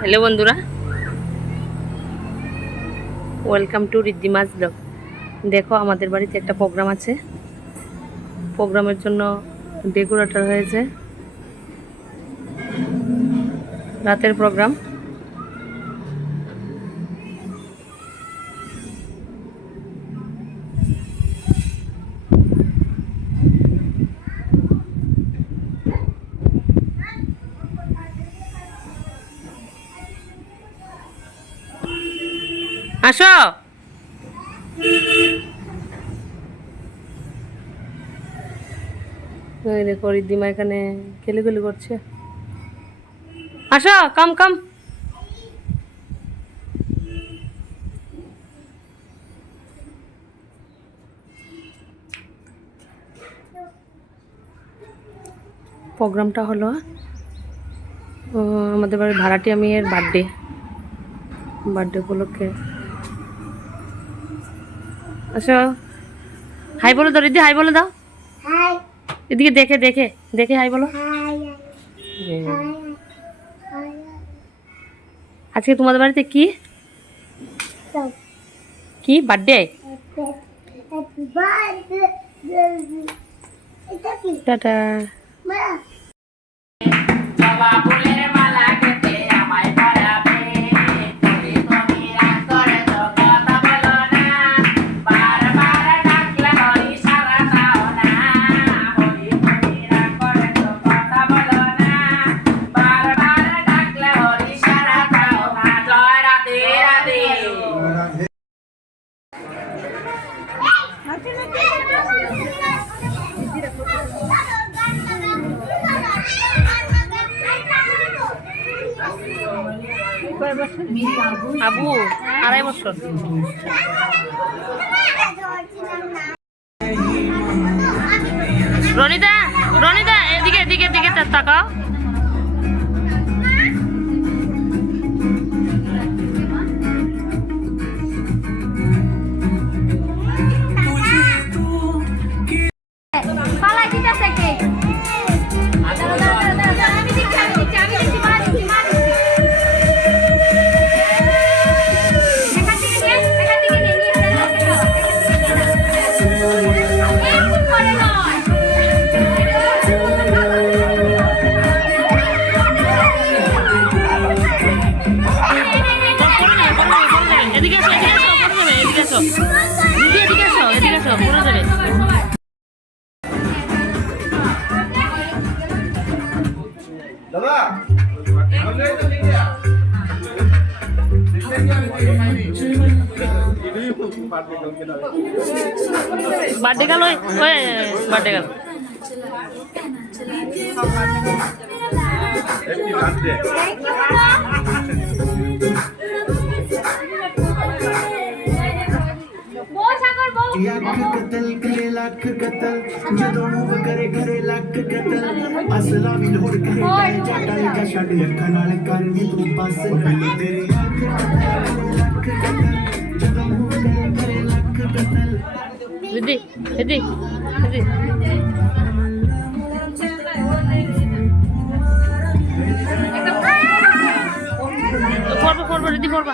Hello বন্ধুরা, welcome to রিদ্ধিমাস blog. দেখো, আমাদের বাড়িতে একটা প্রোগ্রাম আছে। প্রোগ্রামের জন্য ডেকোরেটর হয়েছে। রাতের প্রোগ্রাম। আসো, দেখো রিদ্ধিমা এখানে খেলেগুলি করছে। আসো, কাম কাম। প্রোগ্রামটা হলো আমাদের বাড়ির ভাড়াটিয়া মেয়ের বার্থডে উপলক্ষে। আসো, হাই বলে দাও রিদ্ধি, হাই বলে দাও। এদিকে দেখে দেখে দেখে হাই বলো। আজকে তোমাদের বাড়িতে কি কি বার্থডে? টাটা। আবু 2.5 বছর। রনিদা, রনিদা এদিকে এদিকে এদিকে তাকাও। বার্থডে গেল, বার্থডে গেল। ਲੱਖ ਕਤਲ ਜਦੋਂ ਮੂੰਹ ਕਰੇ ਘਰੇ ਲੱਖ ਕਤਲ ਅਸਲਾ ਵੀ ਲੋੜ ਕਰੇ ਜੱਟਾਂ ਲਿਖਾ ਛੱਡ ਅੱਖਾਂ ਨਾਲ ਕਰਨੀ ਤੂੰ ਬਸ ਤੇਰੀ ਅੱਖ ਲੱਖ ਕਤਲ ਜਦੋਂ ਮੂੰਹ ਕਰੇ ਘਰੇ ਲੱਖ ਕਤਲ। রিদ্ধি রিদ্ধি রিদ্ধি পড়বা রিদ্ধি পড়বা।